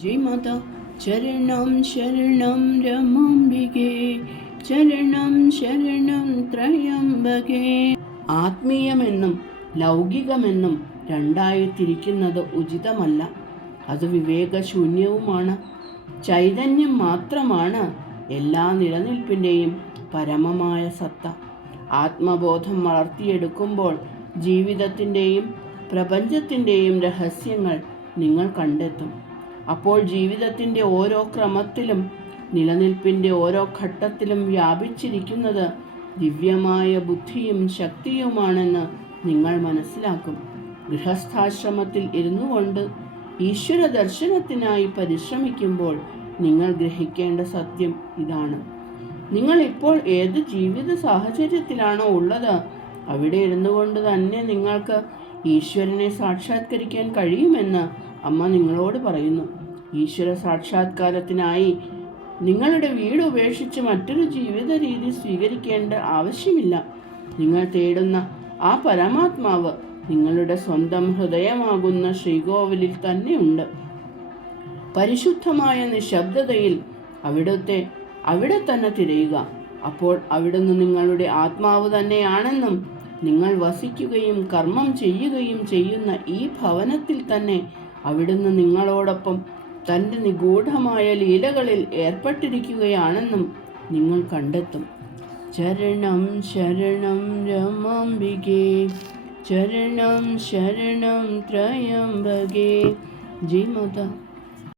ജയ് മാതാ. ചരണം ശരണം രമാംബികേ, ചരണം ശരണം ത്രയംബകേ. ആത്മീയമെന്നും ലൗകികമെന്നും രണ്ടായി തിരിക്കുന്നത് ഉചിതമല്ല. അത് വിവേകശൂന്യവുമാണ്. ചൈതന്യം മാത്രമാണ് എല്ലാ നിലനിൽപ്പിൻ്റെയും പരമമായ സത്ത. ആത്മബോധം വളർത്തിയെടുക്കുമ്പോൾ ജീവിതത്തിൻ്റെയും പ്രപഞ്ചത്തിൻ്റെയും രഹസ്യങ്ങൾ നിങ്ങൾ കണ്ടെത്തും. അപ്പോൾ ജീവിതത്തിൻ്റെ ഓരോ ക്രമത്തിലും നിലനിൽപ്പിൻ്റെ ഓരോ ഘട്ടത്തിലും വ്യാപിച്ചിരിക്കുന്നത് ദിവ്യമായ ബുദ്ധിയും ശക്തിയുമാണെന്ന് നിങ്ങൾ മനസ്സിലാക്കും. ഗൃഹസ്ഥാശ്രമത്തിൽ ഇരുന്നു കൊണ്ട് ഈശ്വര ദർശനത്തിനായി പരിശ്രമിക്കുമ്പോൾ നിങ്ങൾ ഗ്രഹിക്കേണ്ട സത്യം ഇതാണ്. നിങ്ങൾ ഇപ്പോൾ ഏത് ജീവിത സാഹചര്യത്തിലാണോ ഉള്ളത്, അവിടെ ഇരുന്നു കൊണ്ട് തന്നെ നിങ്ങൾക്ക് ഈശ്വരനെ സാക്ഷാത്കരിക്കാൻ കഴിയുമെന്ന് അമ്മ നിങ്ങളോട് പറയുന്നു. ഈശ്വര സാക്ഷാത്കാരത്തിനായി നിങ്ങളുടെ വീട് ഉപേക്ഷിച്ച് മറ്റൊരു ജീവിത രീതി സ്വീകരിക്കേണ്ട ആവശ്യമില്ല. നിങ്ങൾ തേടുന്ന ആ പരമാത്മാവ് നിങ്ങളുടെ സ്വന്തം ഹൃദയമാകുന്ന ശ്രീകോവിലിൽ തന്നെയുണ്ട്. പരിശുദ്ധമായ നിശബ്ദതയിൽ അവിടെ തന്നെ തിരയുക. അപ്പോൾ അവിടുന്ന് നിങ്ങളുടെ ആത്മാവ് തന്നെയാണെന്നും നിങ്ങൾ വസിക്കുകയും കർമ്മം ചെയ്യുകയും ചെയ്യുന്ന ഈ ഭവനത്തിൽ തന്നെ അവിടുന്ന് നിങ്ങളോടൊപ്പം തൻ്റെ നിഗൂഢമായ ലീലകളിൽ ഏർപ്പെട്ടിരിക്കുകയാണെന്നും നിങ്ങൾ കണ്ടെത്തും. ചരണം ശരണം രമാംബികേ, ചരണം ശരണം ത്രയംബകേ. ജയ് മാതാ.